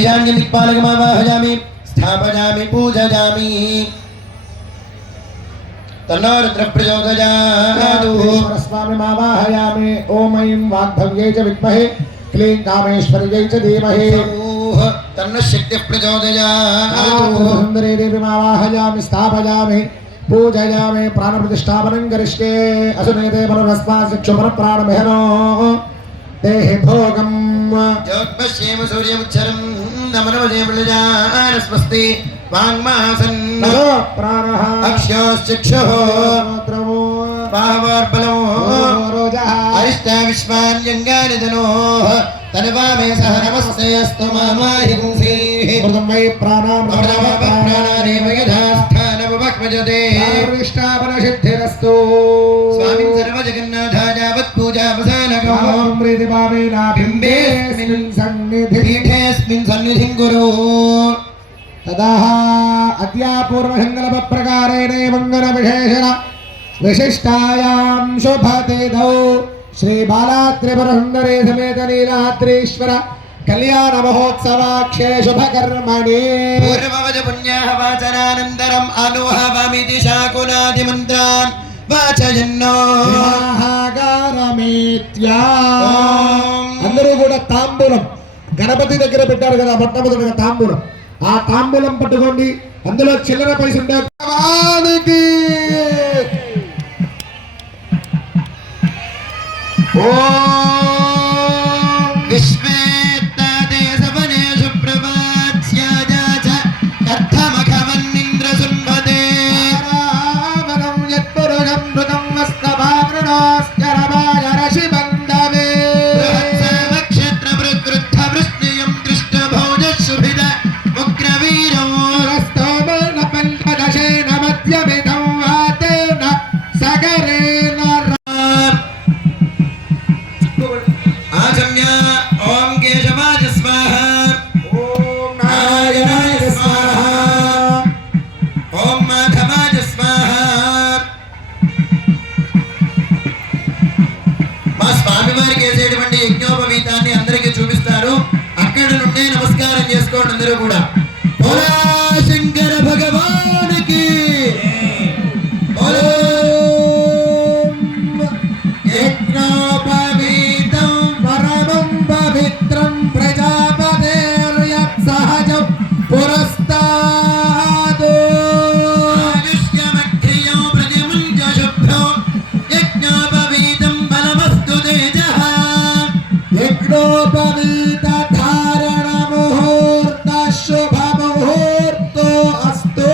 ईशान्यदिक्पालकमावाहयामि स्थापयामि पूजयामि तन्नो रुद्रप्रचोदयातु स्वामिमावाहयामि ॐ ऐं वाग्भव्यै च विद्महे क्लीं कामेश्वर्यै च धीमहि तन्नो शक्तिः प्रचोदयातु सुन्दरी देवीमावाहयामि स्थापयामि पूजयामि प्राणप्रतिष्ठापनं करिष्ये असुनेते मनोरस्मासिक्षुमनप्राणमेहनो देहि भोगम् ज्योत्पश्येम सूर्यमुच्चरं नमनमदेवलजानस्वस्ति वाङ्मासन् प्राणः अक्षयोश्चक्षुः बाहवोर्बलो अरिष्टा विश्वान्यङ्गानि धनोः तन्वामे सह नमस्तेऽस्तु मामाहि पुंसीः मृदं वै प्राणानेव यथा स्थानमुपक्वजते इष्टापनसिद्धिरस्तु स्वामिन् सर्वजगन्नाथाय यावत्पूजावसानकम् बिम्बेऽस्मिन् पीठेऽस्मिन् सन्निधिं कुरु तदा अद्यापूर्वसङ्कल्पप्रकारेण मङ्गलविशेषण विशिष्टायां शुभतिथौ श्रीबालात्रिपुरसुन्दरी समेत नीलाद्रीश्वर कल्याण महोत्सवाख्ये शुभकर्मणि पूर्ववज पुण्याः वाचनानन्तरम् अनुहवमिति शाकुनादिमन्त्रान् वाचयन्नो మహాగారమేత్యా అందరూ కూడా తాంబూలం గణపతి దగ్గర పెట్టారు కదా మొట్టమొదటిగా తాంబూలం ఆ తాంబూలం పట్టుకోండి అందులో చిల్లర పైసలు ఉంటాయి యజ్ఞోపవీతాన్ని అందరికీ చూపిస్తారు. అక్కడ నుండే నమస్కారం చేసుకోండి అందరూ కూడా. శంకర భగవానికి యజ్ఞోపవీతం పరమం పవిత్రం ప్రజాపతేర్యత్ సహజం పురస్తాదు ఆయుష్యమక్రియో ప్రజముంజ శుభ్రో యజ్ఞోపవీతం బలమస్తు తేజః యజ్ఞోపవీత ధారణ ముహూర్త శుభ ముహూర్తో అస్తు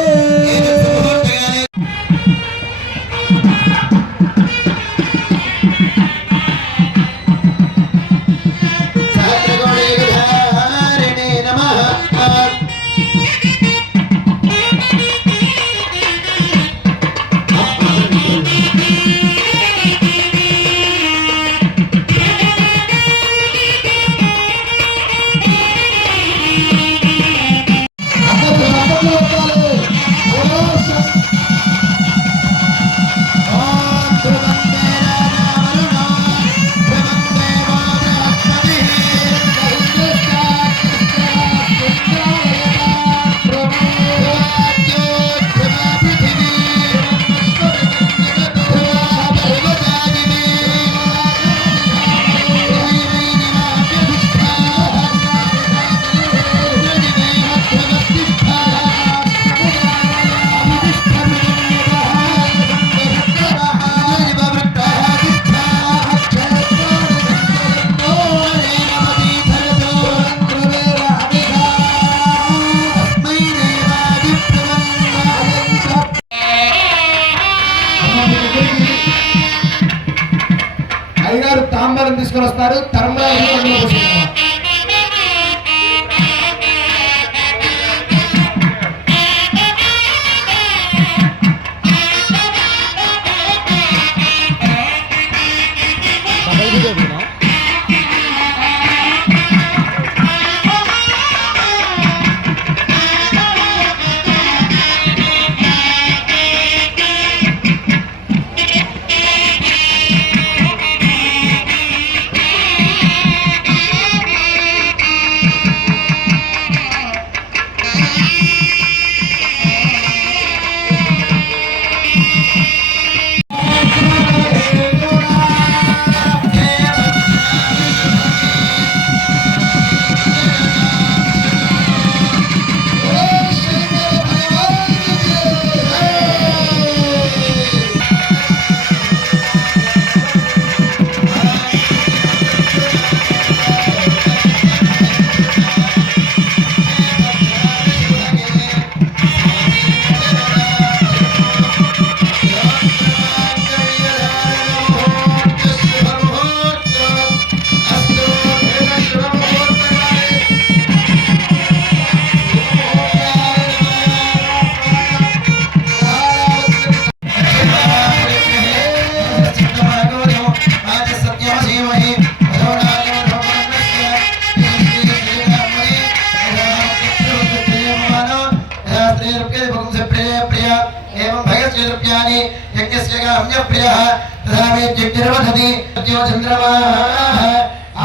अन्यप्रियः तथा मे जग्निर्वदति सत्यो चन्द्रमाः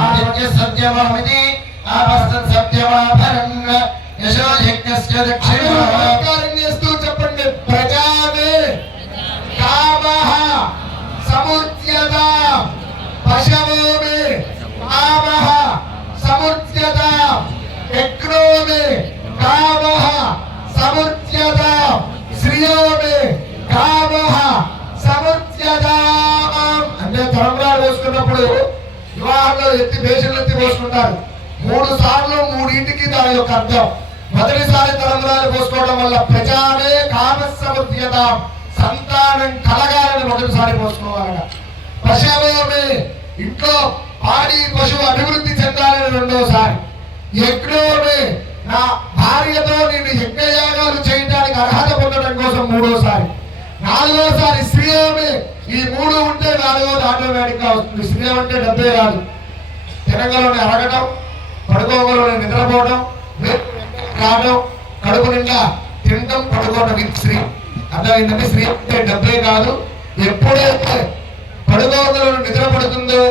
आदित्य सत्यवामिति आपस्तत् सत्यवाभरन् यशो यज्ञस्य दक्षिणः చేస్తూ చెప్పండి ప్రజామే కామః సముద్యత పశవో మే కామః సముద్యత యజ్ఞో మే కామః సముద్యత శ్రియో మే కామః సముద్యత. అంటే తరంగాలు పోసుకున్నప్పుడు వివాహంలో బేషన్లు ఎత్తి పోసుకుంటారు. 3 సార్లు 3 దాని యొక్క అర్థం. మొదటిసారి తలంబ్రాలు పోసుకోవడం వల్ల ప్రజానే కామ సముద్యత సంతానం కలగాలని మొదటిసారి పోసుకోవాలట. పశవోమే ఇంట్లో పాడి పశువు అభివృద్ధి చెందాలని రెండోసారి. యజ్ఞోమే నా భార్యతో నేను యజ్ఞయాగాలు చేయడానికి అర్హత పొందడం కోసం మూడోసారి. 4వసారి శ్రీయోమే. ఈ 3 ఉంటే 4వది ఆటోమేటిక్ గా వస్తుంది. శ్రీయం అంటే డబ్బే కాదు, తినగలోనే అరగడం, పడుకోగలోనే నిద్రపోవడం, రావడం, కడుపు నిండా తినడం, పడుకోవడం, ఇది శ్రీ. అర్థమైందంటే శ్రీ అంటే డబ్బే కాదు. ఎప్పుడైతే పడుకోగలను నిద్ర పడుతుందో